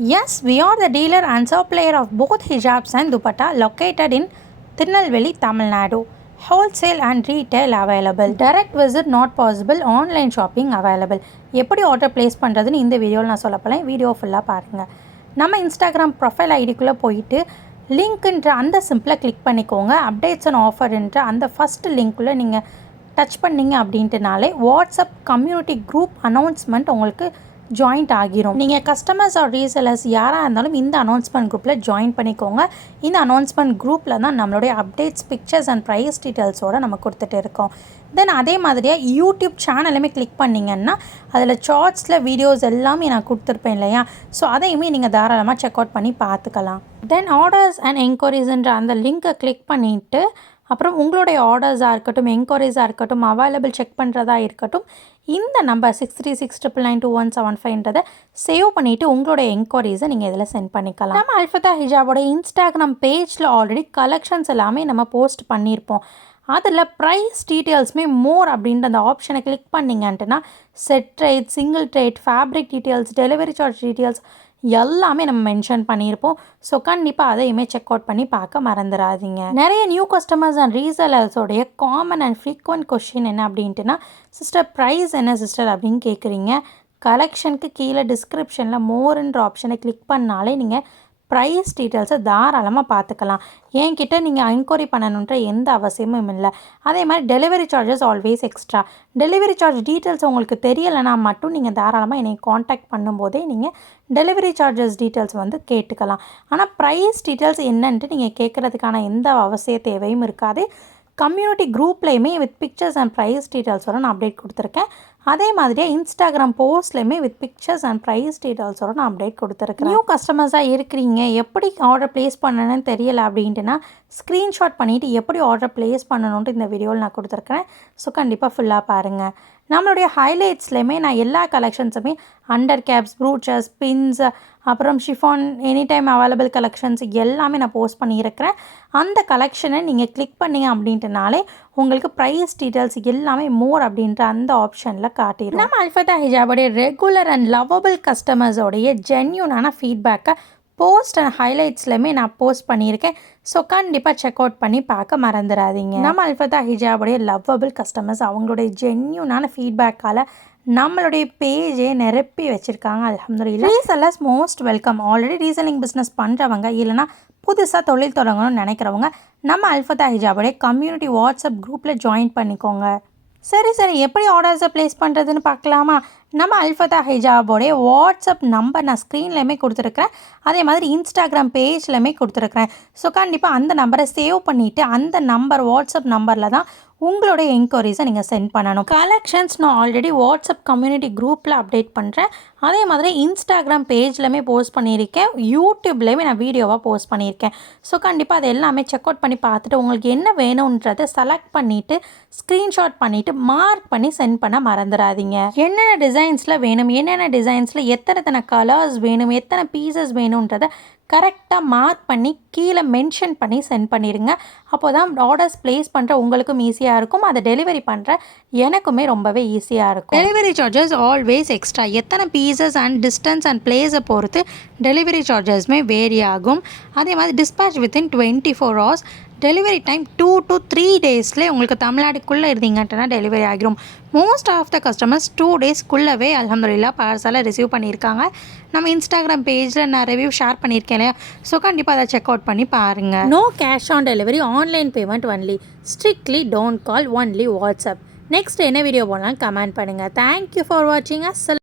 Yes, we are the dealer and supplier of both hijabs and dupatta located in Tirunelveli, Tamil Nadu. Wholesale and retail available. Direct visit not possible. Online shopping available. எப்படி order place பண்ணுறதுன்னு இந்த வீடியோவில் நான் சொல்ல போகிறேன். Video ஃபுல்லாக பாருங்கள். நம்ம இன்ஸ்டாகிராம் ப்ரொஃபைல் ஐடிக்குள்ளே போயிட்டு லிங்க்ன்ற அந்த சிம்பிளை கிளிக் பண்ணிக்கோங்க. அப்டேட்ஸ் அண்ட் ஆஃபர்ன்ற அந்த ஃபஸ்ட்டு லிங்க்குள்ளே நீங்கள் டச் பண்ணிங்க அப்படின்ட்டுனாலே வாட்ஸ்அப் கம்யூனிட்டி குரூப் அனௌன்ஸ்மெண்ட் உங்களுக்கு ஜாயின்ட் ஆகிரும். நீங்கள் கஸ்டமர்ஸ் ஆர் ரீசெலர்ஸ் யாராக இருந்தாலும் இந்த அனௌன்ஸ்மெண்ட் குரூப்பில் ஜாயின் பண்ணிக்கோங்க. இந்த அனௌன்ஸ்மெண்ட் குரூப்பில் தான் நம்மளுடைய அப்டேட்ஸ், பிக்சர்ஸ் அண்ட் ப்ரைஸ் டீட்டெயில்ஸோடு நம்ம கொடுத்துட்டு இருக்கோம். தென் அதே மாதிரியாக யூடியூப் சேனலுமே கிளிக் பண்ணிங்கன்னா அதில் ஷார்ட்ஸில் வீடியோஸ் எல்லாமே நான் கொடுத்துருப்பேன் இல்லையா, ஸோ அதையுமே நீங்கள் தாராளமாக செக் அவுட் பண்ணி பார்த்துக்கலாம். தென் ஆர்டர்ஸ் அண்ட் என்கொயரிஸ்ன்ற அந்த லிங்க்கை கிளிக் பண்ணிவிட்டு அப்புறம் உங்களுடைய ஆர்டர்ஸாக இருக்கட்டும், என்கொயரிஸாக இருக்கட்டும், அவைலபிள் செக் பண்ணுறதா இருக்கட்டும், இந்த நம்பர் 63699217 சேவ் பண்ணிவிட்டு உங்களுடைய என்கொயரிஸை நீங்கள் இதில் சென்ட் பண்ணிக்கலாம். நம்ம அல்ஃபதா ஹிஜாபோட இன்ஸ்டாகிராம் பேஜில் ஆல்ரெடி கலெக்ஷன்ஸ் எல்லாமே நம்ம போஸ்ட் பண்ணியிருப்போம். அதில் ப்ரைஸ் டீட்டெயில்ஸுமே மோர் அப்படின்ற அந்த ஆப்ஷனை கிளிக் பண்ணிங்கன்ட்டுனா set rate, single rate, fabric details, delivery charge details எல்லாமே நம்ம மென்ஷன் பண்ணியிருப்போம். ஸோ கண்டிப்பாக அதையுமே செக் அவுட் பண்ணி பார்க்க மறந்துடாதீங்க. நிறைய நியூ கஸ்டமர்ஸ் அண்ட் ரீசெலர்ஸோடைய காமன் அண்ட் ஃப்ரீக்வெண்ட் கொஷின் என்ன அப்படின்ட்டுனா, சிஸ்டர் ப்ரைஸ் என்ன சிஸ்டர் அப்படின்னு கேட்குறீங்க. கலெக்ஷனுக்கு கீழே டிஸ்கிரிப்ஷனில் மோர்ன்ற ஆப்ஷனை கிளிக் பண்ணாலே நீங்கள் ப்ரைஸ் டீட்டெயில்ஸை தாராளமாக பார்த்துக்கலாம். என்கிட்ட நீங்கள் என்கொயரி பண்ணணுன்ற எந்த அவசியமும் இல்லை. அதே மாதிரி delivery charges always extra. Delivery charge details உங்களுக்கு தெரியலைனா மட்டும் நீங்கள் தாராளமாக என்னை காண்டாக்ட் பண்ணும்போதே நீங்கள் டெலிவரி சார்ஜஸ் டீட்டெயில்ஸ் வந்து கேட்டுக்கலாம். ஆனால் ப்ரைஸ் டீட்டெயில்ஸ் என்னன்ட்டு நீங்கள் கேட்குறதுக்கான எந்த அவசிய தேவையும் இருக்காது. கம்யூனிட்டி குரூப்லேயுமே வித் பிக்சர்ஸ் அண்ட் ப்ரைஸ் டீட்டெயில்ஸோட நான் அப்டேட் கொடுத்துருக்கேன். அதே மாதிரியே இன்ஸ்டாகிராம் போஸ்ட்லேயுமே வித் பிக்சர்ஸ் அண்ட் ப்ரைஸ் டீட்டெயில்ஸோட நான் அப்டேட் கொடுத்துருக்கேன். நியூ கஸ்டமர்ஸாக இருக்கிறீங்க, எப்படி ஆர்டர் ப்ளேஸ் பண்ணணும்னு தெரியலை அப்படின்ட்டுனா ஸ்க்ரீன்ஷாட் பண்ணிவிட்டு எப்படி ஆர்டர் ப்ளேஸ் பண்ணணுன்ட்டு இந்த வீடியோவில் நான் கொடுத்துருக்குறேன். ஸோ கண்டிப்பாக ஃபுல்லாக பாருங்கள். நம்மளுடைய ஹைலைட்ஸ்லேயுமே நான் எல்லா கலெக்ஷன்ஸுமே அண்டர் கேப்ஸ், ப்ரூச்சர்ஸ், பின்ஸ், அப்புறம் chiffon, any time available collections எல்லாமே நான் போஸ்ட் பண்ணியிருக்கிறேன். அந்த கலெக்ஷனை நீங்கள் கிளிக் பண்ணிங்க அப்படின்ட்டுனாலே உங்களுக்கு ப்ரைஸ் டீட்டெயில்ஸ் எல்லாமே மோர் அப்படின்ற அந்த ஆப்ஷனில் காட்டிடும். நம்ம அல்ஃபதா ஹிஜாபோடைய ரெகுலர் அண்ட் லவ்வபிள் கஸ்டமர்ஸோடைய ஜென்யூனான ஃபீட்பேக்கை போஸ்ட் அண்ட் ஹைலைட்ஸ்லையுமே நான் போஸ்ட் பண்ணியிருக்கேன். ஸோ கண்டிப்பாக செக் அவுட் பண்ணி பார்க்க மறந்துடாதீங்க. நம்ம அல்ஃபதா ஹிஜாபோடைய லவ்வபிள் கஸ்டமர்ஸ் அவங்களுடைய ஜென்யூனான ஃபீட்பேக்கால் நம்மளுடைய பேஜே நிரப்பி வச்சுருக்காங்க. அல்ஹம்துலில்லாஹ். Resellers most welcome. Already reselling business பண்ணுறவங்க இல்லைனா புதுசாக தொழில் தொடங்கணும்னு நினைக்கிறவங்க நம்ம அல்ஃபதா ஹிஜாபோடைய கம்யூனிட்டி வாட்ஸ்அப் குரூப்பில் ஜாயின் பண்ணிக்கோங்க. சரி எப்படி ஆர்டர்ஸை ப்ளேஸ் பண்ணுறதுன்னு பார்க்கலாமா? நம்ம அல்ஃபதா ஹிஜாபோடைய வாட்ஸ்அப் நம்பர் நான் ஸ்க்ரீன்லையுமே கொடுத்துருக்குறேன். அதே மாதிரி இன்ஸ்டாகிராம் பேஜ்லையுமே கொடுத்துருக்குறேன். ஸோ கண்டிப்பாக அந்த நம்பரை சேவ் பண்ணிவிட்டு அந்த நம்பர் வாட்ஸ்அப் நம்பரில் தான் உங்களுடைய என்கொயரிஸை நீங்கள் சென்ட் பண்ணணும். கலெக்ஷன்ஸ் நான் ஆல்ரெடி வாட்ஸ்அப் கம்யூனிட்டி குரூப்பில் அப்டேட் பண்ணுறேன். அதே மாதிரி இன்ஸ்டாகிராம் பேஜ்லையுமே போஸ்ட் பண்ணியிருக்கேன். யூடியூப்லேயுமே நான் வீடியோவாக போஸ்ட் பண்ணியிருக்கேன். ஸோ கண்டிப்பாக அது எல்லாமே செக் அவுட் பண்ணி பார்த்துட்டு உங்களுக்கு என்ன வேணுன்றதை செலக்ட் பண்ணிவிட்டு ஸ்க்ரீன்ஷாட் பண்ணிவிட்டு மார்க் பண்ணி சென்ட் பண்ண மறந்துடாதீங்க. என்னென்ன டிசைன்ஸில் வேணும், என்னென்ன டிசைன்ஸில் எத்தனை கலர்ஸ் வேணும், எத்தனை பீசஸ் வேணுன்றதை கரெக்டாக மார்க் பண்ணி கீழே மென்ஷன் பண்ணி சென்ட் பண்ணிடுங்க. அப்போ தான் ஆர்டர்ஸ் ப்ளேஸ் பண்ணுற உங்களுக்கும் ஈஸியாக இருக்கும், அதை டெலிவரி பண்ணுற எனக்குமே ரொம்பவே ஈஸியாக இருக்கும். Delivery charges always extra. எத்தனை பீசஸ் அண்ட் டிஸ்டன்ஸ் அண்ட் பிளேஸை பொறுத்து டெலிவரி சார்ஜஸ்மே வேரி ஆகும். அதே மாதிரி dispatch within 24 hours. Delivery time 2 to 3 daysலேயே உங்களுக்கு தமிழ்நாடுக்குள்ளே இருந்தீங்கன்னா டெலிவரி ஆகிரும். மோஸ்ட் ஆஃப் த கஸ்டமர்ஸ் 2 daysக்குள்ளவே அல்ஹம்துலில்லாஹ் பார்சலை ரிசீவ் பண்ணியிருக்காங்க. நம்ம இன்ஸ்டாகிராம் பேஜில் நான் ரிவ்யூ ஷேர் பண்ணியிருக்கேன் இல்லையா, ஸோ கண்டிப்பாக அதை செக் அவுட் பண்ணி பாருங்கள். No cash on delivery, online payment only. Strictly don't call, only WhatsApp. Next என்ன வீடியோ போடலாம் கமெண்ட் பண்ணுங்கள். தேங்க்யூ ஃபார் வாட்சிங். அஸ்ஸலாம்.